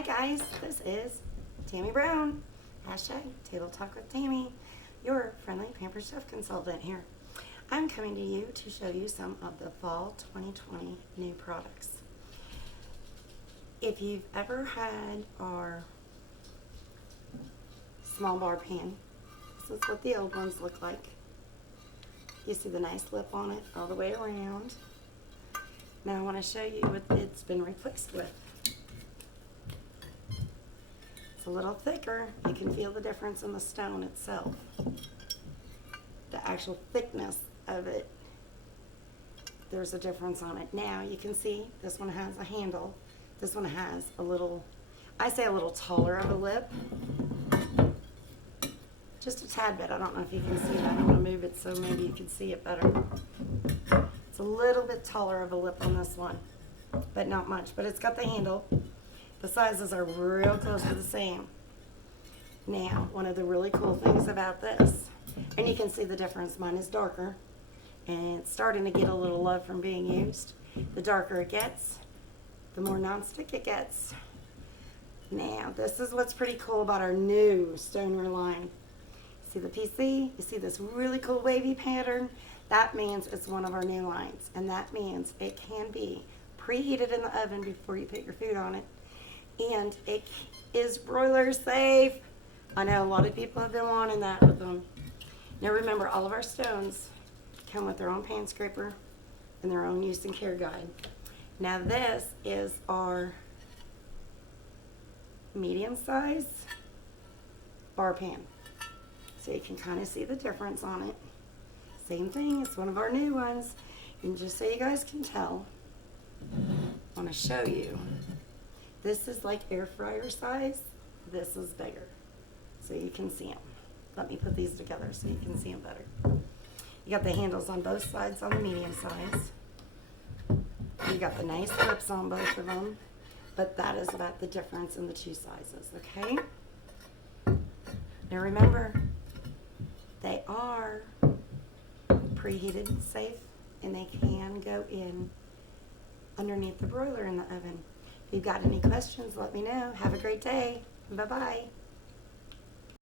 Hi guys, this is Tammy Brown, hashtag Table Talk with Tammy, your friendly pampered chef consultant here. I'm coming to you to show you some of the fall 2020 new products. If you've ever had our small bar pan, this is what the old ones look like. You see the nice lip on it all the way around. Now I want to show you what it's been replaced with. It's a little thicker. You can feel the difference in the stone itself. The actual thickness of it, there's a difference on it. Now you can see this one has a handle. This one has a little, I say a little taller of a lip. Just a tad bit. I don't know if you can see it. I'm going to move it so maybe you can see it better. It's a little bit taller of a lip on this one, but not much. But it's got the handle. The sizes are real close to the same. Now, one of the really cool things about this, and you can see the difference, mine is darker, and it's starting to get a little love from being used. The darker it gets, the more nonstick it gets. Now, this is what's pretty cool about our new stoneware line. See the PC? You see this really cool wavy pattern? That means it's one of our new lines, and that means it can be preheated in the oven before you put your food on it. And it is broiler safe. I know a lot of people have been wanting that with them. Now remember, all of our stones come with their own pan scraper and their own use and care guide. Now this is our medium size bar pan. So you can kind of see the difference on it. Same thing, it's one of our new ones. And just so you guys can tell, I want to show you. This is like air fryer size. This is bigger. So you can see them. Let me put these together so you can see them better. You got the handles on both sides on the medium size. You got the nice lips on both of them. But that is about the difference in the two sizes, okay? Now remember, they are preheated, safe, and they can go in underneath the broiler in the oven. If you've got any questions, let me know. Have a great day. Bye-bye.